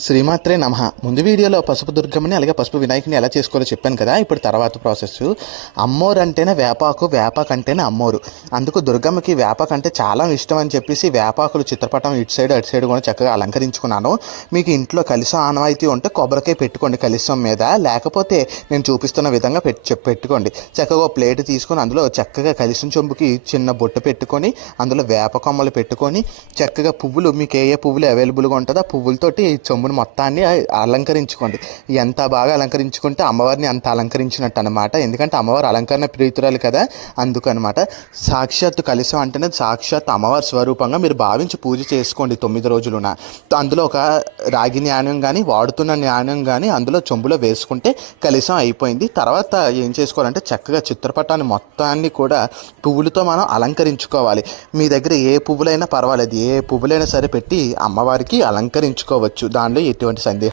శ్రీమాత్రే నమః. ముందు వీడియోలో పసుపు దుర్గమ్మని అలాగే పసుపు వినాయకుని ఎలా చేసుకోవాలో చెప్పాను కదా. ఇప్పుడు తర్వాత ప్రాసెస్. అమ్మోరు అంటేనే వేపాకు, వేపాకు అంటేనే అమ్మోరు. అందుకు దుర్గమ్మకి వేపాకు అంటే చాలా ఇష్టం అని చెప్పేసి వేపాకులు చిత్రపటం ఇటు సైడ్ అటు సైడ్ కూడా చక్కగా అలంకరించుకున్నాను. మీకు ఇంట్లో కలిసం ఆనవాయితీ ఉంటే కొబ్బరికాయ పెట్టుకోండి కలిసం మీద, లేకపోతే నేను చూపిస్తున్న విధంగా పెట్టుకోండి. చక్కగా ప్లేట్ తీసుకొని అందులో చక్కగా కలిసం చెంబుకి చిన్న బొట్టు పెట్టుకొని అందులో వేప కొమ్మలు పెట్టుకొని చక్కగా పువ్వులు మీకు ఏ పువ్వులు అవైలబుల్గా ఉంటుందో ఆ పువ్వులతోటి చెంబుని మొత్తాన్ని అలంకరించుకోండి. ఎంత బాగా అలంకరించుకుంటే అమ్మవారిని అంత అలంకరించినట్టు అనమాట. ఎందుకంటే అమ్మవారు అలంకరణ ప్రీతురాలు కదా, అందుకనమాట. సాక్షాత్తు కలిసం అంటేనే సాక్షాత్ అమ్మవారి స్వరూపంగా మీరు భావించి పూజ చేసుకోండి 9 రోజులున. అందులో ఒక రాగి నాణ్యం కానీ వాడుతున్న నాణ్యం కానీ అందులో చెంబులో వేసుకుంటే కలిసం అయిపోయింది. తర్వాత ఏం చేసుకోవాలంటే చక్కగా చిత్రపటాన్ని మొత్తాన్ని కూడా పువ్వులతో మనం అలంకరించుకోవాలి. మీ దగ్గర ఏ పువ్వులైనా పర్వాలేదు, ఏ పువ్వులైనా సరే పెట్టి అమ్మవారికి అలంకరించుకోవచ్చు. దానిలో ఎటువంటి సందేహం